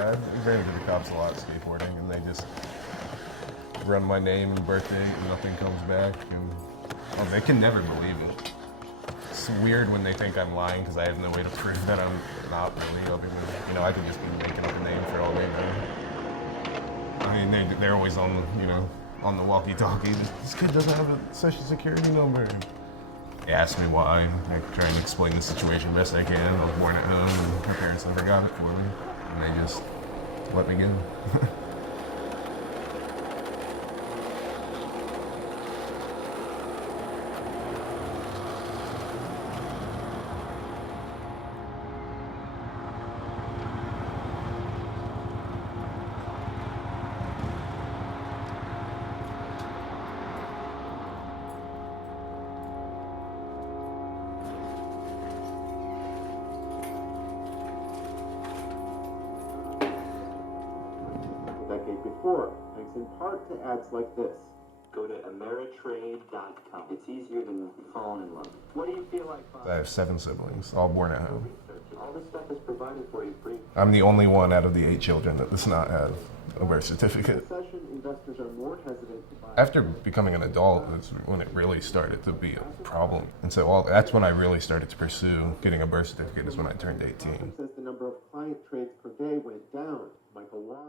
Yeah, I ran into the cops a lot skateboarding, and they just run my name and birthday, and nothing comes back, and they can never believe it. It's weird when they think I'm lying because I have no way to prove that I'm not really, other than, I could just be making up a name for all they know. I mean, they're always on, on the walkie-talkie. This kid doesn't have a social security number. They ask me why. I try and explain the situation best I can. I was born at home, and my parents never got it for me, and they just let me go. Decade before, thanks in part to ads like this. Go to Ameritrade.com. It's easier than falling in love. What do you feel like? I have 7 siblings, all born at home. All this stuff is provided for you free. I'm the only one out of the 8 children that does not have a birth certificate. Investors are more hesitant to buy. After becoming an adult is when it really started to be a problem. And so that's when I really started to pursue getting a birth certificate, is when I turned 18. Says the number of client trades per day went down.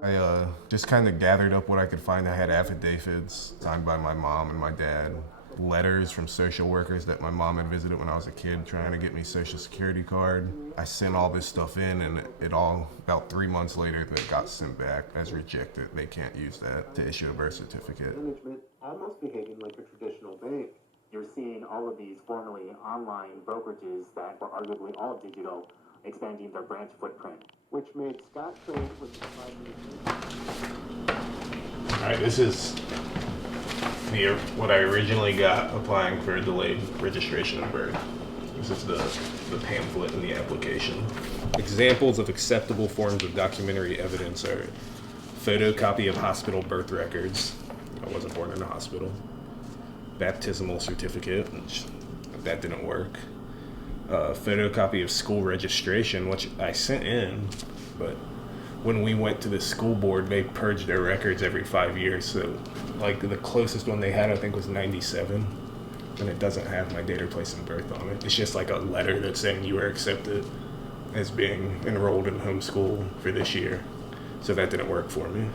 I just kind of gathered up what I could find. I had affidavits signed by my mom and my dad, letters from social workers that my mom had visited when I was a kid trying to get me social security card. I sent all this stuff in, and it all, about 3 months later, that got sent back as rejected. They can't use that to issue a birth certificate. Management almost behaving like a traditional bank. You're seeing all of these formerly online brokerages that were arguably all digital expanding their branch footprint, which made Scott trade with the 5 minutes. All right, this is what I originally got applying for a delayed registration of birth. This is the pamphlet in the application. Examples of acceptable forms of documentary evidence are photocopy of hospital birth records. I wasn't born in a hospital. Baptismal certificate, which that didn't work. Photocopy of school registration, which I sent in, but when we went to the school board, they purged their records every 5 years. So, like, the closest one they had, I think, was 97, and it doesn't have my date or place of birth on it. It's just like a letter that's saying you were accepted as being enrolled in homeschool for this year. So that didn't work for me.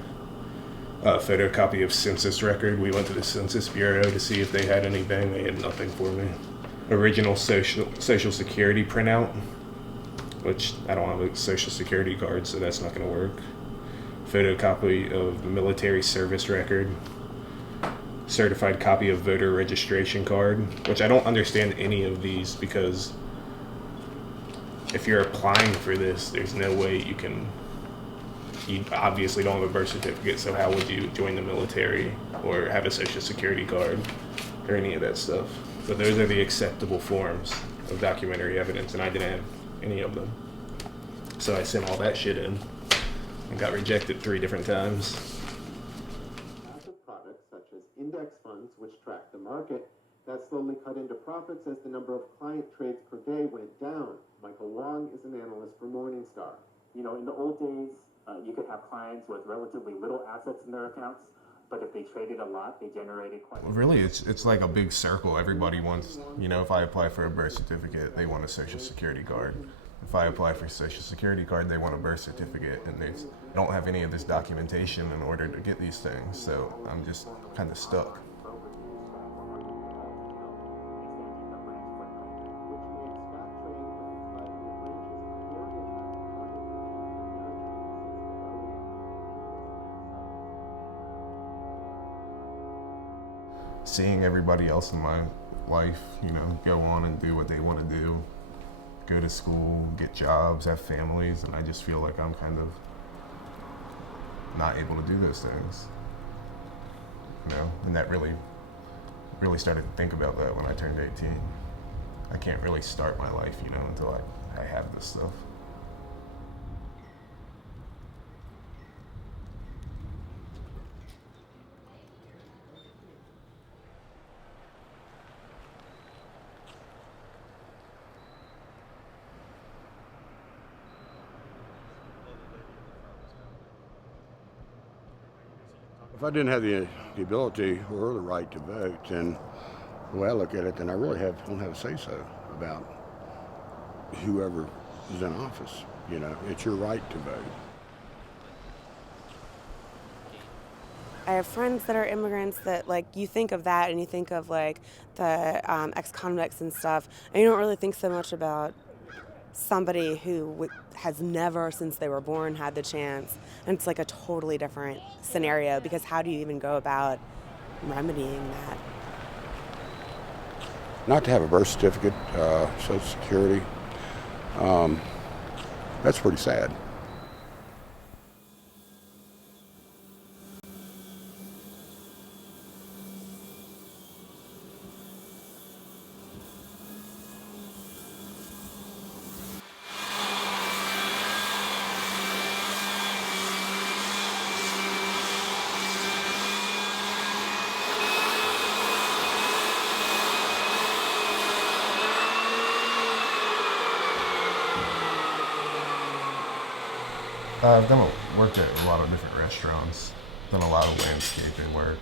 Photocopy of census record. We went to the Census Bureau to see if they had anything. They had nothing for me. Original social security printout, which I don't have a social security card, so that's not going to work. Photocopy of military service record. Certified copy of voter registration card, which I don't understand any of these, because if you're applying for this, there's no way you obviously don't have a birth certificate, so how would you join the military or have a social security card or any of that stuff? But those are the acceptable forms of documentary evidence, and I didn't have any of them. So I sent all that shit in and got rejected 3 different times. Passive products such as index funds, which track the market, that slowly cut into profits as the number of client trades per day went down. Michael Wong is an analyst for Morningstar. In the old days, you could have clients with relatively little assets in their accounts, but if they traded a lot, they generated quite a lot. Really, it's like a big circle. Everybody wants, if I apply for a birth certificate, they want a social security card. If I apply for a social security card, they want a birth certificate, and they don't have any of this documentation in order to get these things, so I'm just kind of stuck. Seeing everybody else in my life, go on and do what they want to do, go to school, get jobs, have families, and I just feel like I'm kind of not able to do those things, and that really started to think about that when I turned 18. I can't really start my life, until I have this stuff. If I didn't have the ability or the right to vote, then the way I look at it, then I really don't have a say-so about whoever is in office. You know, it's your right to vote. I have friends that are immigrants that, like, you think of that and you think of, like, the ex-convicts and stuff, and you don't really think so much about somebody who has never since they were born had the chance. And it's like a totally different scenario, because how do you even go about remedying that? Not to have a birth certificate, Social Security, that's pretty sad. I've worked at a lot of different restaurants, done a lot of landscaping work.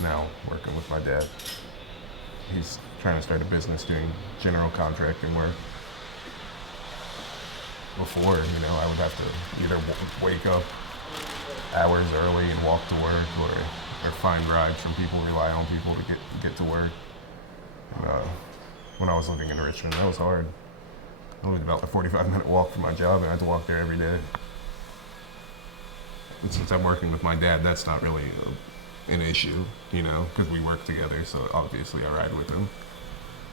Now working with my dad. He's trying to start a business doing general contracting work. Before, I would have to either wake up hours early and walk to work, or find rides from people, rely on people to get to work. When I was living in Richmond, that was hard. I lived about a 45-minute walk from my job, and I had to walk there every day. And since I'm working with my dad, that's not really an issue, because we work together, so obviously I ride with him,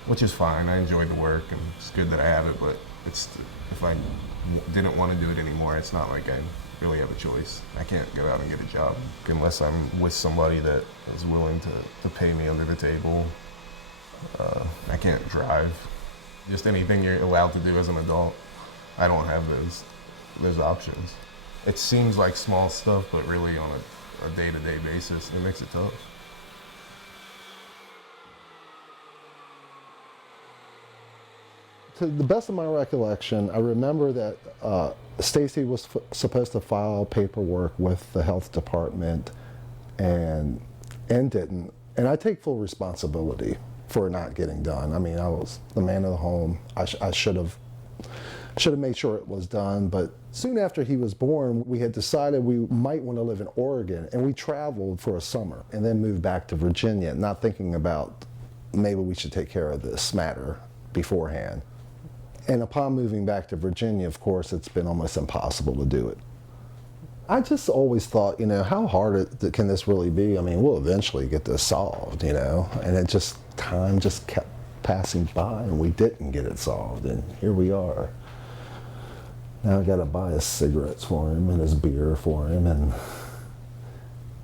which is fine. I enjoy the work, and it's good that I have it, but if I didn't want to do it anymore, it's not like I really have a choice. I can't go out and get a job unless I'm with somebody that is willing to pay me under the table. I can't drive. Just anything you're allowed to do as an adult, I don't have those options. It seems like small stuff, but really on a day-to-day basis, it makes it tough. To the best of my recollection, I remember that Stacy was supposed to file paperwork with the health department and didn't. And I take full responsibility for it not getting done. I mean, I was the man of the home. I should have made sure it was done, but soon after he was born, we had decided we might want to live in Oregon, and we traveled for a summer and then moved back to Virginia, not thinking about maybe we should take care of this matter beforehand. And upon moving back to Virginia, of course, it's been almost impossible to do it. I just always thought, how hard can this really be? I mean, we'll eventually get this solved, and time just kept passing by, and we didn't get it solved, and here we are. Now I gotta buy his cigarettes for him and his beer for him, and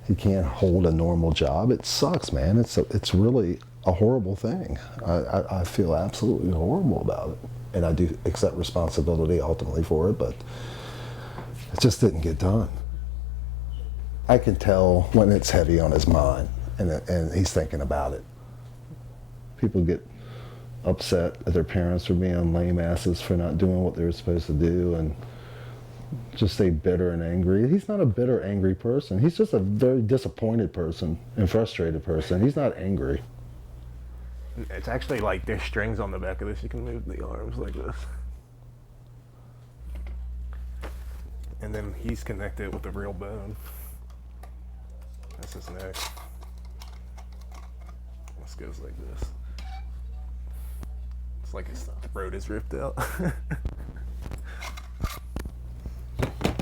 he can't hold a normal job. It sucks, man. It's really a horrible thing. I feel absolutely horrible about it, and I do accept responsibility ultimately for it, but it just didn't get done. I can tell when it's heavy on his mind and he's thinking about it. People get upset at their parents for being lame asses for not doing what they were supposed to do and just stay bitter and angry. He's not a bitter, angry person. He's just a very disappointed person and frustrated person. He's not angry. It's actually like there's strings on the back of this. You can move the arms like this. And then he's connected with a real bone. That's his neck. This goes like this. It's like his throat is ripped out.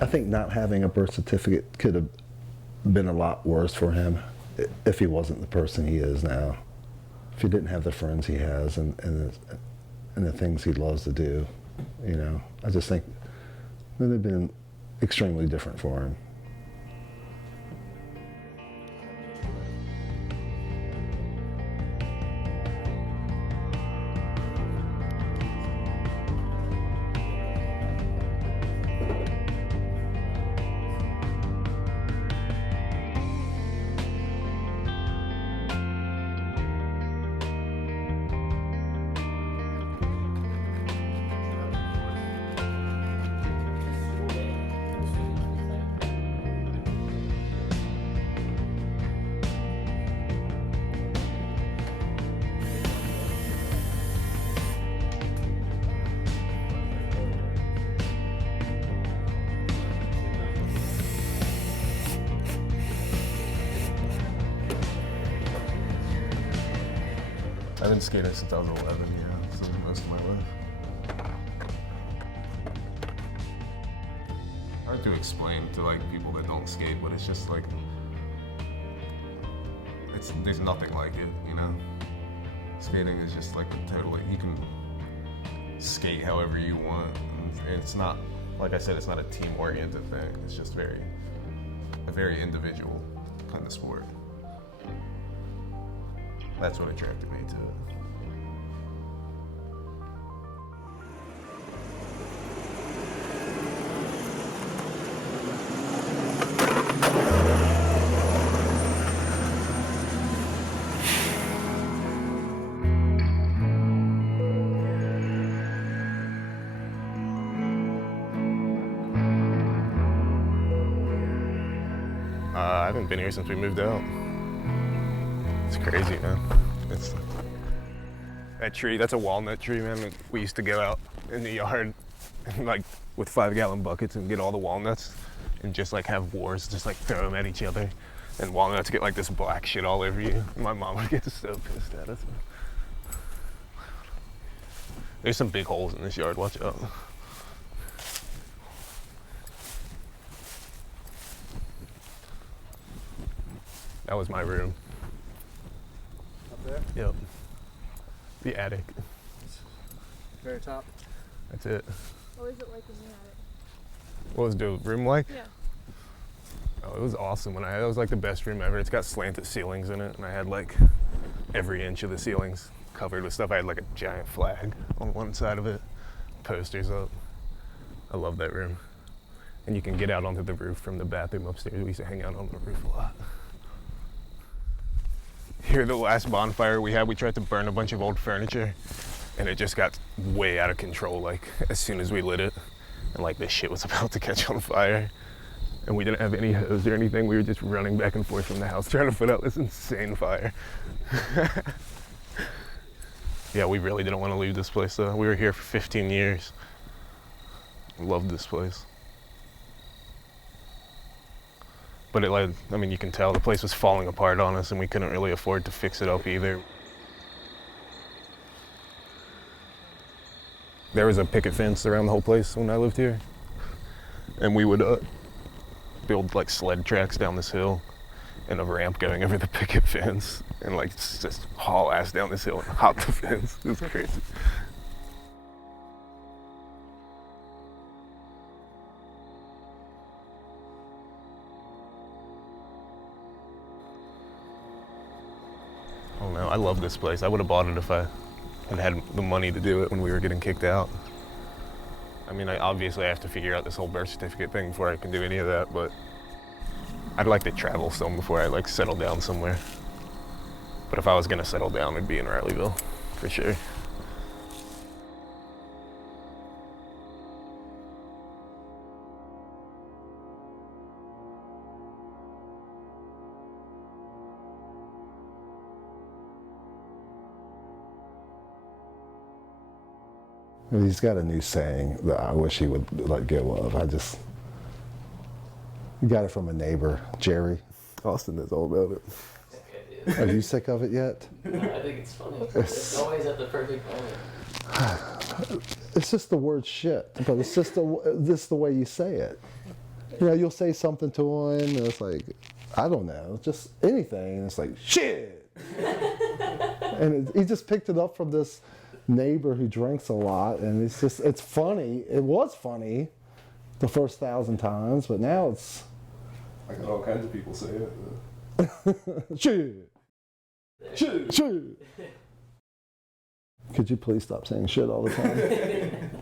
I think not having a birth certificate could have been a lot worse for him if he wasn't the person he is now. If he didn't have the friends he has and the things he loves to do, I just think it would have been extremely different for him. I've been skating since I was 11, yeah, so most of my life. Hard to explain to like people that don't skate, but it's just like, there's nothing like it, you know? Skating is just like totally, you can skate however you want. And it's not, like I said, it's not a team-oriented thing. It's just a very individual kind of sport. That's what attracted me to it. I haven't been here since we moved out. It's crazy, man. It's that tree, that's a walnut tree, man. We used to go out in the yard and like with 5-gallon buckets and get all the walnuts and just like have wars, just like throw them at each other. And walnuts get like this black shit all over you. My mom would get so pissed at us. There's some big holes in this yard, watch out. That was my room. Up there? Yep. The attic. Very top. That's it. What was it like when you had it? What was the room like? Yeah. Oh, it was awesome. It was like the best room ever. It's got slanted ceilings in it, and I had like every inch of the ceilings covered with stuff. I had like a giant flag on one side of it, posters up. I love that room. And you can get out onto the roof from the bathroom upstairs. We used to hang out on the roof a lot. Here, the last bonfire we had, we tried to burn a bunch of old furniture, and it just got way out of control, like, as soon as we lit it. And, like, this shit was about to catch on fire. And we didn't have any hose or anything. We were just running back and forth from the house trying to put out this insane fire. Yeah, we really didn't want to leave this place, though. We were here for 15 years. Loved this place. But it, like, I mean, you can tell the place was falling apart on us and we couldn't really afford to fix it up either. There was a picket fence around the whole place when I lived here. And we would build like sled tracks down this hill and a ramp going over the picket fence and like just haul ass down this hill and hop the fence. It was crazy. I don't know, I love this place. I would have bought it if I had the money to do it when we were getting kicked out. I mean, obviously I have to figure out this whole birth certificate thing before I can do any of that, but I'd like to travel some before I like settle down somewhere. But if I was gonna settle down, it'd be in Rileyville, for sure. He's got a new saying that I wish he would let go of. He got it from a neighbor, Jerry. Austin is all about it. Are you sick of it yet? No, I think it's funny. It's always at the perfect moment. It's just the word shit, but it's just the way you say it. You know, you'll say something to him, and it's like, I don't know, just anything, and it's like, shit! And he just picked it up from this neighbor who drinks a lot, and it's funny. It was funny the first 1,000 times, but now it's... I got all kinds of people say it. Shit! Shit! Shit! Could you please stop saying shit all the time?